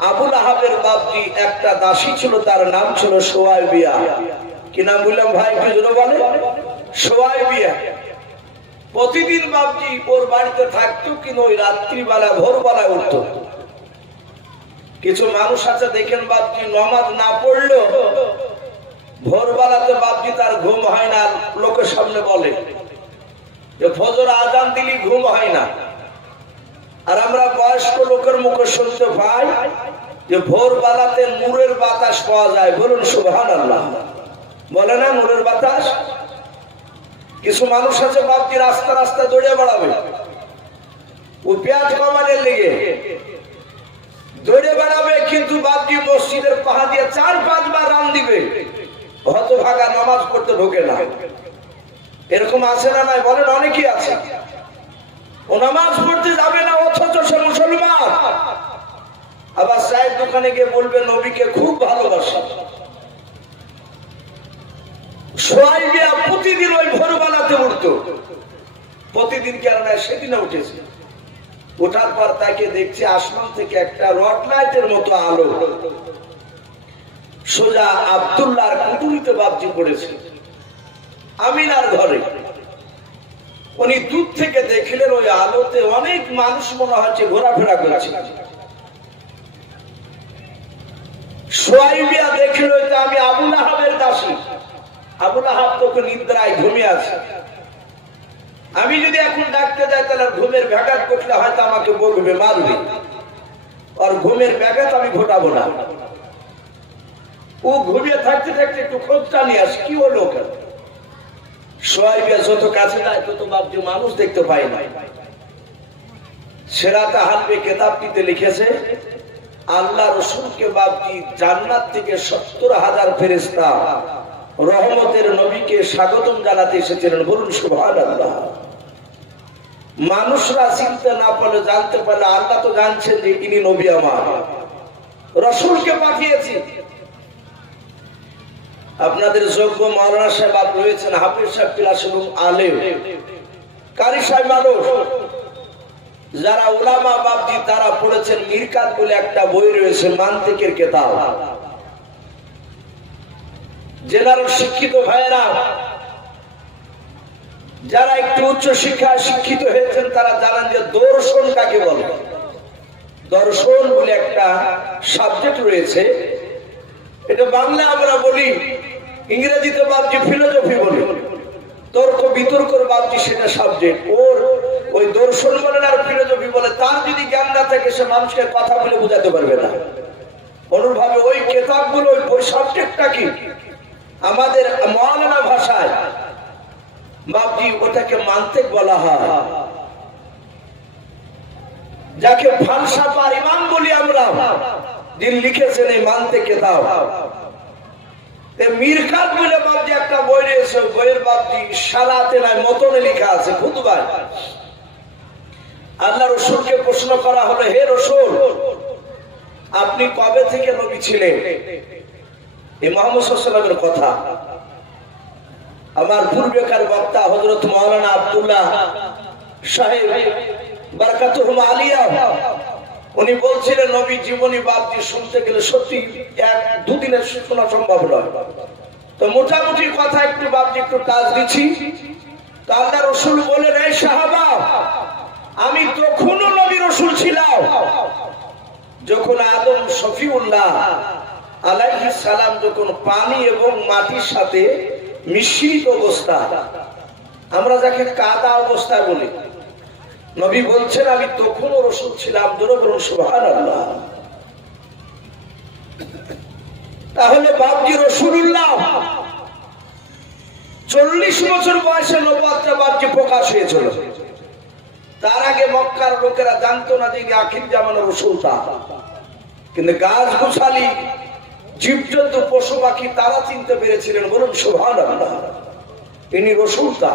আবুল আহাবের বাপজি একটা দাসী ছিল, তার নাম ছিল সোয়াইবিয়া। কি নাম বললাম ভাই, কি জন্য বলে? সোয়াইবিয়া। প্রতিদিন বাপজি ওর বাড়িতে থাকতো, কিন্তু ওই রাত্রিবেলা ভোরবেলায় উঠতো। কিছু মানুষ আছে দেখেন বাপজি, নামাজ না পড়লো ভোরবেলাতে বাপজি তার ঘুম হয় না, লোকের সামনে বলে যে ফজর আজান দিলি ঘুম হয় না। আর আমরা বয়স্ক লোকের মুখে শুনতে পাই যে ভোরবেলাতে নূরের বাতাস পাওয়া যায়। বলুন সুবহানাল্লাহ। বলে না নূরের বাতাস? কিছু মানুষ আছে বাপজি রাস্তা রাস্তা দৌড়ে বেড়াবে, ও পেঁয়াজ কমানোর লেগে দৌড়ে বেড়াবে, কিন্তু বাপজি মসজিদের পাহা দিয়ে 4-5 বার রান দিবে, হতভাগা নামাজ পড়তে ঢোকে না। এরকম আছে না নাই বলেন? অনেকেই আছে। ও নামাজ পড়তে যাবে না, অথচ সে মুসলমান। আবার চায়ের দোকানে গিয়ে বলবে নবীকে খুব ভালোবাসে। সোয়াইবিয়া প্রতিদিন ওই ভোরবেলাতে উঠতো। প্রতিদিন কেন না, সেদিনে উঠেছে। ওঠার পর তাকে দেখছে আসমান থেকে একটা রড লাইটের মতো আলো সোজা আব্দুল্লাহর কুটুরিতে বাপজি পড়েছে, আমিনার ঘরে। উনি দূর থেকে দেখলেন ওই আলোতে অনেক মানুষ মনে হচ্ছে ঘোরাফেরা করছে। সোয়াইবিয়া দেখলো এটা আমি আবুল আহাবের দাসী। আবুল আহাব তোকে নিদ্রায় ঘুমিয়ে আছে। আমি যদি এখন ডাকতে যাই তাহলে ঘুমের ব্যাঘাত করলে হয়তো আমাকে বলবে, মারবে। আর ঘুমের ব্যাঘাত আমি ঘটাবো না। ও ঘুমিয়ে থাকতে থাকতে একটু খোঁজটা নিয়ে আসে, কি হলো কেন? সোয়াইবিয়া যত কাছে যায় তত বাপজি মানুষ দেখতে পায় না। সেরাতে হানবে কেতাবটিতে লিখেছে আল্লাহ রসুলকে বাপজি জান্নাত থেকে 70,000 ফেরেশতা রহমতের নবীকে স্বাগতম জানাতে এসেছিলেন। বলুন সুবহানাল্লাহ। মানুষরা চিনতে না পারলে জানতে পারলে আল্লাহ তো জানছেন যে ইনি নবী আমার, রসুলকে পাঠিয়েছি। আপনাদের যোগ্য মাওলানা সাহেব রয়েছেন, হাফিজ সাহেব, ক্লাস রুম আলেম, কারি সাহেব মানুষ যারা উলামা বাপজি তারা পড়েছেন। মিরকাত বলে একটা বই রয়েছে, মান্তিকের কিতাব। জেলার শিক্ষিত ভাইয়েরা যারা একটু উচ্চ শিক্ষায় শিক্ষিত হয়েছেন তারা জানেন যে দর্শন কাকে বলে। দর্শন বলে একটা সাবজেক্ট রয়েছে, এটা বাংলা আমরা বলি, ইংরেজিতে বাপজি ফিলোসফি বলি। তর্ক বিতর্কের বাপজি সেটা সাবজেক্ট। ওর ওই দর্শন বলেন আর ফিলোসফি বলে, তার যদি জ্ঞান না থাকে সে মানুষকে কথা বলে বোঝাতে পারবে না। অনুরূপভাবে ওই কিতাবগুলো ওই সাবজেক্টটা কি আমাদের মাওলানা ভাষায় বাপজি ওটাকে মান্তিক বলা হয়, যাকে ফালসাফার ইমাম বলি আমরা। যিনি লিখেছেন এই মান্তিক কিতাব, মিরকাত বলে বাপজি একটা বই রয়েছে। বইয়ের বাপজি সালাতে নাই মতনে লেখা আছে খুতবায়। আল্লাহ রসুলকে প্রশ্ন করা হলো, হে রসুল আপনি কবে থেকে নবী ছিলেন? এই মুহাম্মদ সাল্লাল্লাহু আলাইহি ওয়াসাল্লামের কথা। আমার পূর্বেকার বক্তা হযরত মাওলানা আব্দুল্লাহ সাহেব বারাকাতুহুম আলিয়া উনি বলছিলেন নবী জীবনী বাপজি শুনতে গেলে সত্যি 1-2 দিনের শোনা সম্ভব নয়। তো মোটামুটি কথা একটু বাপজি একটু কাজ দিচ্ছি। তো আল্লাহ রসুল বলেন, এই সাহাবা আমি তখনও নবী রসুল ছিলাম যখন আদম শফিউল্লাহ আলাইহিস সালাম যখন পানি এবং মাটির সাথে মিশ্রিত অবস্থা, আমরা যাকে কাদা অবস্থা বলি, নবী বলছেন আমি তখনও রসুল ছিলাম। জোরে বলুন সুবহানাল্লাহ। তাহলে বাপজি রসুলুল্লাহ 40 বছর বয়সে নবুয়তটা বাপজি প্রকাশ হয়েছিল। তার আগে মক্কার লোকেরা জানতো না যে আখির জামানের রসুলটা, কিন্তু গাছ গোছালি জীবজন্তু পশু পাখি তারা চিনতে পেরেছিলেন। বলুন সুবহানাল্লাহ, ইনি রসুলটা।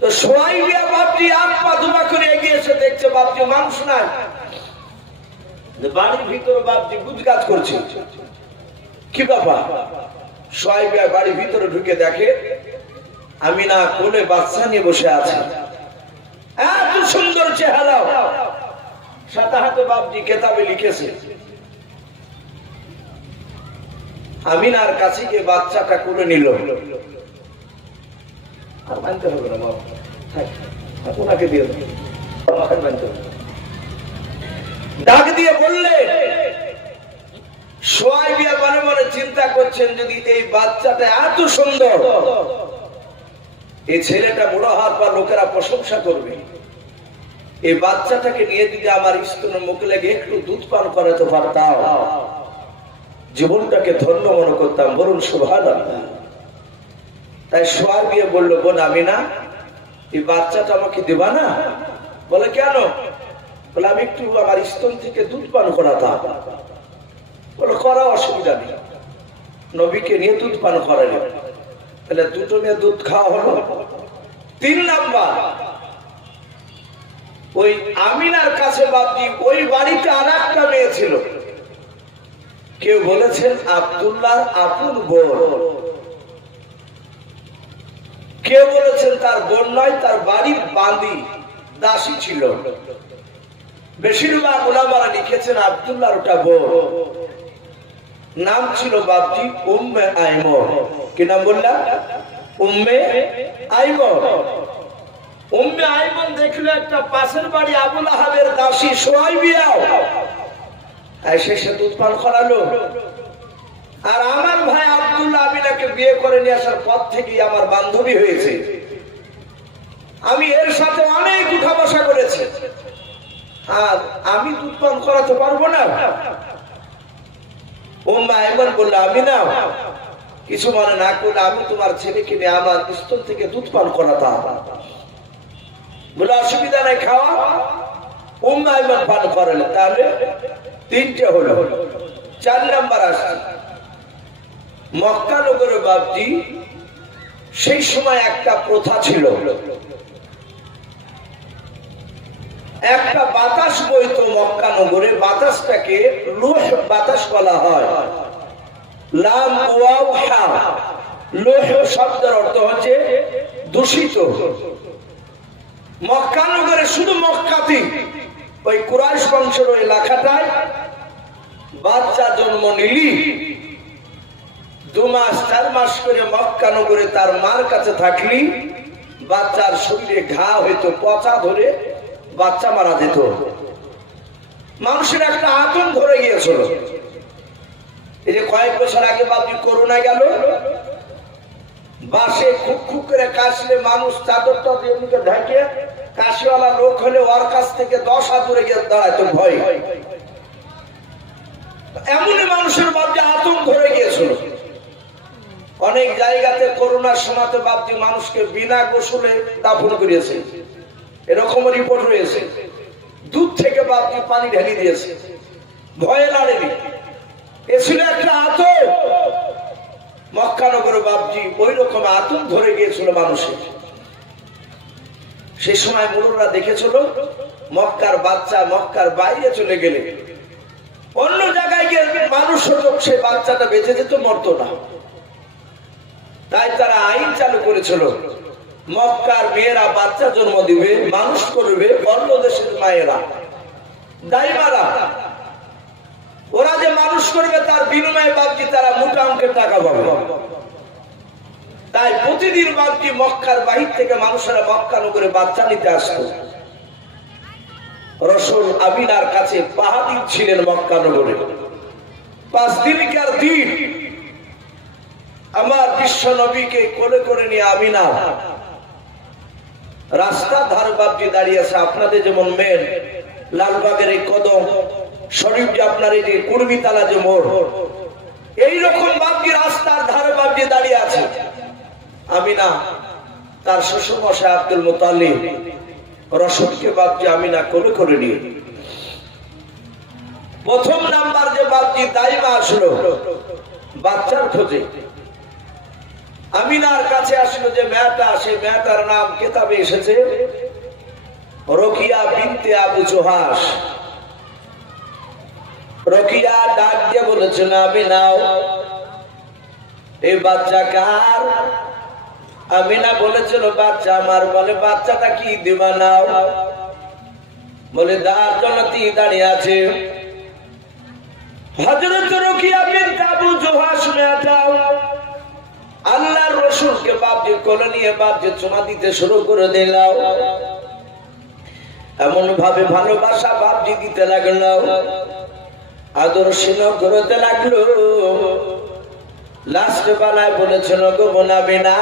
তো সোয়াইবিয়া বাপজি হাত পা ধুমা করে এগিয়ে এসে দেখছে বাপজি মানুষ নাই, বাড়ির ভিতরে বাপজি গুজগাছ করছে। কি ব্যাপার? সোয়াইবিয়া বাড়ির ভিতরে ঢুকে দেখে আমিনা কোলে বাচ্চা নিয়ে বসে আছে। এত সুন্দর চেহারা, সাথে হাতে বাপজি কেতাবে লিখেছে। আমিনার কাছে গিয়ে বাচ্চাটা কোলে নিল। আর মানতে হবে না বাবা, ওনাকে দিয়ে মানতে হবে। ডাক দিয়ে বললে, সোয়াইবিয়া মনে মনে চিন্তা করছেন, যদি এই বাচ্চাটা এত সুন্দর, এই ছেলেটা বড় হওয়ার পর লোকেরা প্রশংসা করবে, এই বাচ্চাটাকে নিয়ে যদি আমার স্তনের মুখে লেগে একটু দুধ পান করাতে পারতাম, জীবনটাকে ধন্য মনে করতাম। বলুন সুবহানাল্লাহ। তাই সোয়াইবিয়া বলল, বোন আমিনা, এই বাচ্চাটা আমাকে দেবা না? বলে কেন? বলে আমি একটু আমার স্তন থেকে দুধ পান করাতাম। বলে করা অসুবিধা নেই। নবীকে নিয়ে দুধ পান করালে, তাহলে দুটো নিয়ে দুধ খাওয়া হলো। 3 নাম্বার, ওই আমিনার কাছে বাপজি ওই বাড়িতে আর একটা মেয়ে ছিল। কেউ বলেছেন আব্দুল্লাহ আপন বোন, কেউ বলেছেন তার বোন নয়, তার বাড়ির বাঁধি দাসী ছিল। বেশিরভাগ উলামারা লিখেছেন আব্দুল্লাহর ওটা বোন, নাম ছিল বাপজি উম্মে আইমন। কি নাম বললাম? উম্মে আইমন। উম্মে আইমন দেখলো একটা পাশের বাড়ি আবুল আহাবের দাসী সোয়াইবিয়া, সে দুধ পান করালো। আর আমার ভাই আব্দুল্লাহ আমিনাকে বিয়ে করে নিয়ে আসার পর থেকেই আমার বান্ধবী হয়েছে। আমি এর সাথে অনেক উঠা বসা করেছি, আর আমি দুধ পান করাতে পারবো না। উম্মে আইমন বলল, আমিনা কিছু মনে না করলে আমি তোমার ছেলেকে নিয়ে আমার স্তন থেকে দুধ পান করাতাম। বলে অসুবিধা নাই, খাওয়া। উম্মে আইমন পান করালেন। তাহলে 3টে হলো। 4 নাম্বার আসছে, মক্কা নগরে বাপজি সেই সময় একটা প্রথা ছিল, একটা বাতাস বইতো মক্কা নগরে। বাতাসটাকে লুহ বাতাস বলা হয়। লাম ওয়াও হা, লুহ শব্দের অর্থ হচ্ছে দূষিত। মক্কা নগরে শুধু মক্কাতে, ওই কুরাইশ বংশের ওই এলাকাটায় বাচ্চা জন্ম নিলি 2 মাস 4 মাস করে মক্কা নগরে তার মার কাছে থাকলি, বাচ্চার শরীরে ঘা হইতো, পচা ধরে বাচ্চা মারা যেত। মানুষের একটা আতঙ্ক ধরে গিয়েছিল। এই যে কয়েক বছর আগে বাপজি করোনা গেল, বাসে খুব খুব করে কাশলে মানুষ চাদরটা দিয়ে ঢাকে, কাশিওয়ালা লোক হলে ওর কাছ থেকে 10 হাত দূরে গিয়ে দাঁড়াইতো ভয়। এমনই মানুষের বাপজি আতঙ্ক ধরে গিয়েছিল। অনেক জায়গাতে করোনার সময় বাপজি মানুষকে বিনা গোসলে দাফন করিয়েছে, এরকম রিপোর্ট রয়েছে। দুধ থেকে বাপজি পানি ঢেলে দিয়েছে, ভয়ে লড়েনি। এ ছিল একটা আতঙ্ক। মক্কা নগরে বাপজি ওই রকম আতঙ্ক ধরে গিয়েছিল মানুষের। সে সময় মুরুরা দেখেছিল মক্কার বাচ্চা মক্কার বাইরে চলে গেলে অন্য জায়গায় গিয়ে মানুষ হতো, সে বাচ্চাটা বেঁচে যেত, মরতো না। তাই তারা আইন চালু করেছিল, মক্কার মেয়েরা বাচ্চা জন্ম দিবে, মানুষ করবে অন্য দেশের মায়েরা, দাইমারা। ওরা যে মানুষ করবে তার বিনিময়ে বাপজি তারা মোটা অঙ্কের টাকা পাবে। তাই প্রতিদিন বাপজি মক্কার বাহির থেকে মানুষেরা মক্কা নগরে বাচ্চা নিতে আসতো। রাসূল আমিনার কাছে পাহাড়ি ছিলেন মক্কা নগরে। 5 দিনকার দিন আমার বিশ্ব নবীকে কোলে করে নিয়ে আমিনা রাস্তার ধারে বাপজি দাঁড়িয়ে আছে। আপনাদের যেমন মেন লালবাগের এই কদম শরীফ, যে আপনার এই যে কুর্মিতালা যে মোড়, এইরকম বাপজি রাস্তার ধারে বাপজি দাঁড়িয়ে আছে আমিনা। তার শ্বশুর মশাই আব্দুল মুতাল্লিব রাসূলকে বাপজি আমিনা কোলে করে নিয়ে প্রথম নাম্বার যে বাপজি দাইমা আসলো বাচ্চার খোঁজে। আমিনার কাছে আসলো যে মেয়েটা, সেই মেয়েটার নাম কিতাবে এসেছে রকিয়া বিনতে আবু জোহাস। রকিয়া ডাক দিয়ে বলেছিল, আমিনাও এই বাচ্চা কার? আমিনা বলেছিল বাচ্চা আমার। বলে বাচ্চাটা কি দিবা? নাও। বলে যার জন্য তিনি দাঁড়িয়ে আছে হযরত রুকিয়া বিনত আবু জুহাশ মেয়েটাও আল্লাহর রাসূলকে বাপজি কোলে নিয়ে বাপজি চুমা দিতে শুরু করে দিল। এমন ভাবে ভালোবাসা বাপজি দিতে লাগলো, আদর স্নেহ করতে লাগলো। লাস্ট বেলায় বলেছিল গো বোনাবি না,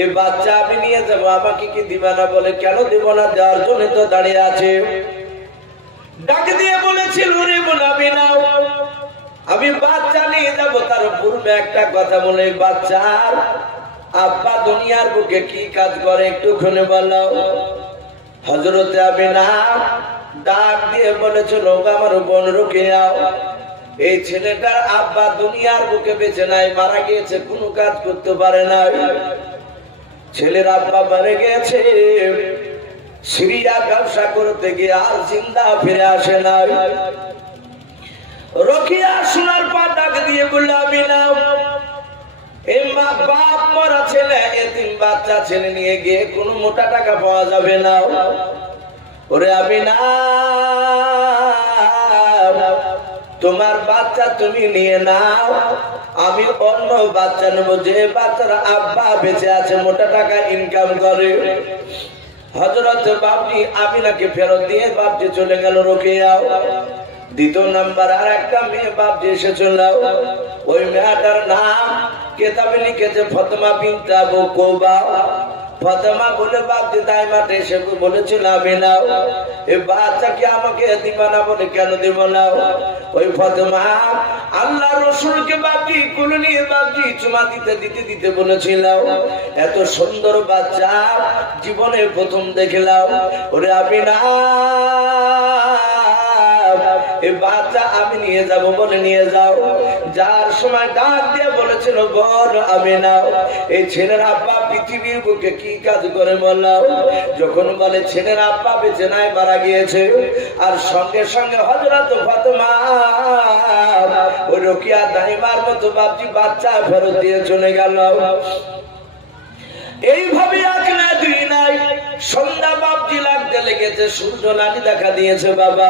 এই বাচ্চা আমি নিয়ে যাবো, আমাকে কি দিবা না? বলে কেন দিব না, দেওয়ার জন্য তো দাঁড়িয়ে আছে। ডাক দিয়ে বলেছিল রে বোনাবি না, আমি বাচ্চা নিয়ে যাবো। তার পূর্বে একটা কথা বলে, বাচ্চার আব্বা দুনিয়ার বুকে কি কাজ করে একটুখানি বলো। হযরতে আমিনা ডাক দিয়ে বলেছিল আমার বোন রুকিয়া, এই ছেলেটার আব্বা দুনিয়ার বুকে বেঁচে নাই, মারা গিয়েছে, কোনো কাজ করতে পারে না। ছেলের আব্বা মারা গেছে, সিরিয়া ব্যবসা করতে গিয়ে আর জিন্দা ফিরে আসে না। রুকিয়া শোনার পর ডাক দিয়ে বলল আমিনা, এই মা বাপ মরা ছেলে, এতিম বাচ্চা ছেলে নিয়ে গিয়ে কোনো মোটা টাকা পাওয়া যাবে না। ওরে আমিনা, তোমার বাচ্চা তুমি নিয়ে নাও, আমি অন্য বাচ্চা নেবো, যে বাচ্চার আব্বা বেঁচে আছে, মোটা টাকা ইনকাম করে। হযরত বাপজি আমিনাকে ফেরত দিয়ে বাপজি চলে গেল রুকিয়া। দ্বিতীয় নাম্বার আর একটা মেয়ে বাপজি এসেছিল, ওই মেয়েটার নাম কেতাবে লিখেছে ফাতেমা বিনত আবু কুবা। ফাতেমা বলে বাপজি দাইমাতে এসে বলেছিল আমিনা, এই বাচ্চাকে আমাকে দিবা না? বলে কেন দিব না? ওই ফাতেমা আল্লাহর রাসূলকে বাপজি কোলে নিয়ে বাপজি চুমা দিতে দিতে দিতে বলেছিল, এত সুন্দর বাচ্চা জীবনে প্রথম দেখলাম। ওরে আমিনা, এই বাচ্চা আমি নিয়ে যাব। বলে নিয়ে যাও। যার সময় ডাক দিয়ে বলেছিল বোন আমিনা, এই ছেলের আব্বা পৃথিবীর বুকে কি কাজ করে বললাম। যখন বলে ছেলের আব্বা বেঁচে নাই, মারা গিয়েছে, আর সঙ্গে সঙ্গে হযরত ফাতেমা ওই রুকিয়া দাইমার মতো বাপজি বাচ্চা ফেরত দিয়ে চলে গেল। এইভাবে এক না দুই নাই, সন্ধ্যা বাপজি লাগতে লেগেছে, সূর্য লালি দেখা দিয়েছে। বাবা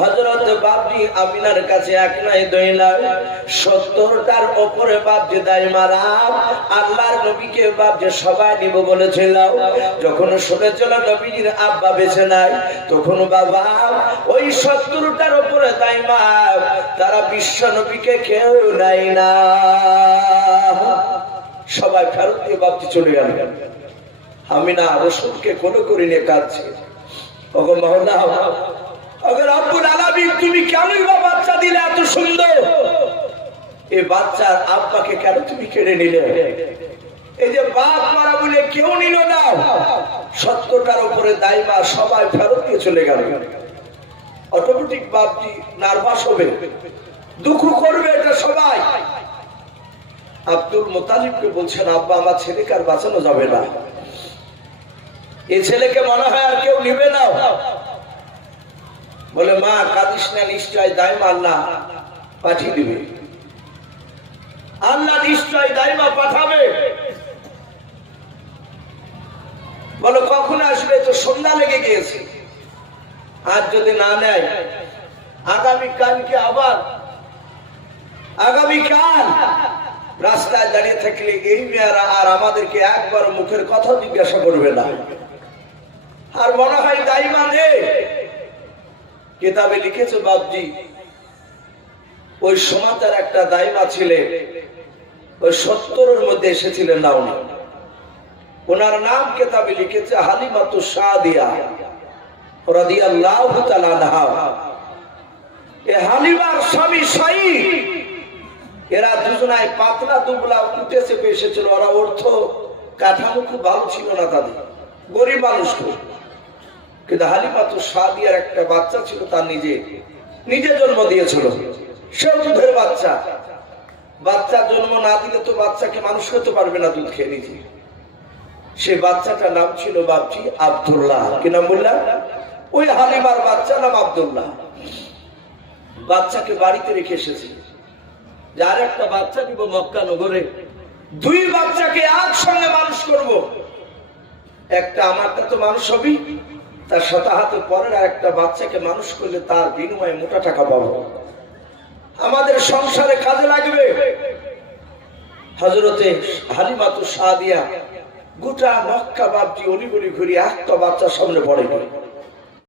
হযরত বাপজি আমিনার কাছে এক নাই দুই নাই, 70টার উপরে বাপজি দাইমারা আল্লাহর নবীকে বাপজি সবাই নিব বলেছিল। যখন শুনেছিল নবীর আব্বা বেঁচে নাই, তখন বাবা ওই 70টার উপরে দাইমা তারা বিশ্ব নবীকে কেউ নাই না, সবাই ফেরত দিয়ে বাপজি চলে গেল। আমিনা রাসূলকে কোলে করে নিয়ে কাঁদছে, ওগো মাওলা, ওগো রব্বুল আলামিন, তুমি কেনই বা বাচ্চা দিলে এত সুন্দর? এই বাচ্চার আব্বাকে কেন তুমি কেড়ে নিলে? এই যে বাপ মারা বলে কেউ নিল না, 70টার উপরে দাইমা সবাই ফেরত দিয়ে চলে গেল। অটোমেটিক বাপজি নার্ভাস হবে, দুঃখ করবে, এটা সবাই। আব্দুল মুতালিবকে বলছেন, আব্বা আমার ছেলেকে আর বাঁচানো যাবে না, এই ছেলেকে মনে হয় আর কেউ নিবে না। বলে মা কাঁদিস না, নিশ্চয় দাইমা আল্লাহ পাঠিয়ে দিবে, আল্লাহ নিশ্চয় দাইমা পাঠাবে। বলো কখন আসবে? তো সন্ধ্যা লেগে গিয়েছে, আজ যদি না নেয় আগামীকালকে আবার, আগামীকাল রাস্তায় দাঁড়িয়ে থাকলে এই মেয়েরা আর আমাদেরকে একবার মুখের কথা জিজ্ঞাসা করবে না। আর মনে হয় দাইমা নেই। কিতাবে লিখেছে বাপজি, ওই সমাজের একটা দাইমা ছিলেন, ওই 70-এর মধ্যে এসেছিলেন না উনি, ওনার নাম কিতাবে লিখেছে হালিমাতু সাদিয়া রাদিয়াল্লাহু তাআলা আনহা। এই হালিমার স্বামী সাঈদ, এরা দুজনায় পাতলা দুবলা উঠে চেপে এসেছিল। ওরা অর্থ কাঠামো খুব ভালো ছিল না, তাদের গরিব মানুষ। কিন্তু হালিমাতু সাদিয়ার একটা বাচ্চা ছিল, তার নিজে জন্ম দিয়েছিল, সেও দুধের বাচ্চা। বাচ্চা জন্ম না দিলে তো বাচ্চাকে মানুষ করতে পারবে না দুধ খেয়ে নিজে। সে বাচ্চাটার নাম ছিল বাপজি আব্দুল্লাহ। কি নাম বললাম? ওই হালিমার বাচ্চা নাম আব্দুল্লাহ। বাচ্চাকে বাড়িতে রেখে এসেছে, যার একটা বাচ্চা দিব মক্কা নগরে, দুই বাচ্চাকে একসঙ্গে মানুষ করব। একটা আমারটা তো মানুষ হবি, তার শতাহাতে পরের আর একটা বাচ্চাকে মানুষ করলে তার বিনিময়ে মোটা টাকা পাবো, আমাদের সংসারে কাজে লাগবে। হযরতে হালিমাতুস সাদিয়া গোটা মক্কা বাপটি অলিগলি ঘুরি একটা বাচ্চার সামনে পড়ে গেল।